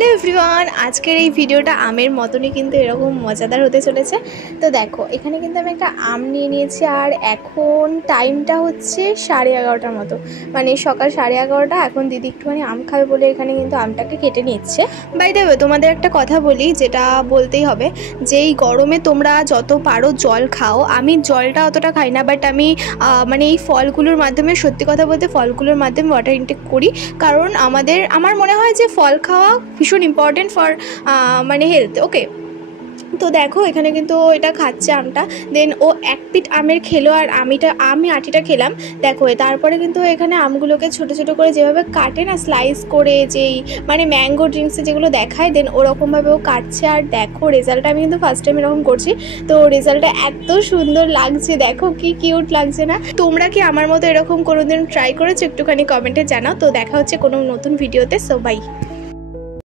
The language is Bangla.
হ্যালো এভরিওয়ান, আজকের এই ভিডিওটা আমের মতনই কিন্তু এরকম মজাদার হতে চলেছে। তো দেখো, এখানে কিন্তু আমি একটা আম নিয়ে নিয়েছি আর এখন টাইমটা হচ্ছে 11:30টার মতো, মানে সকাল 11:30। এখন দিদি একটুখানি আম খাবে বলে এখানে কিন্তু আমটাকে কেটে নিচ্ছে। বাই দ্য ওয়ে, তোমাদের একটা কথা বলি, যেটা বলতেই হবে, যে এই গরমে তোমরা যত পারো জল খাও। আমি জলটা অতটা খাই না, বাট আমি মানে এই ফলগুলোর মাধ্যমে, সত্যি কথা বলতে ফলগুলোর মাধ্যমে ওয়াটার ইনটেক করি, কারণ আমার মনে হয় যে ফল খাওয়া ভীষণ ইম্পর্টেন্ট ফর মানে হেলথ। ওকে, তো দেখো এখানে কিন্তু এটা খাচ্ছে আমটা, দেন ও এক পিট আমের খেলো আর আমি আটিটা খেলাম। দেখো তারপরে কিন্তু এখানে আমগুলোকে ছোট ছোট করে যেভাবে কাটে না, স্লাইস করে, যেই মানে ম্যাঙ্গো ড্রিঙ্কসে যেগুলো দেখায়, দেন ওরকমভাবে ও কাটছে। আর দেখো রেজাল্টটা আমি কিন্তু ফার্স্ট টাইম এরকম করছি, তো রেজাল্টটা এত সুন্দর লাগছে, দেখো কি কিউট লাগছে না? তোমরা কি আমার মতো এরকম কোনোদিন ট্রাই করেছো? একটুখানি কমেন্টে জানাও। তো দেখা হচ্ছে কোনো নতুন ভিডিওতে। So by.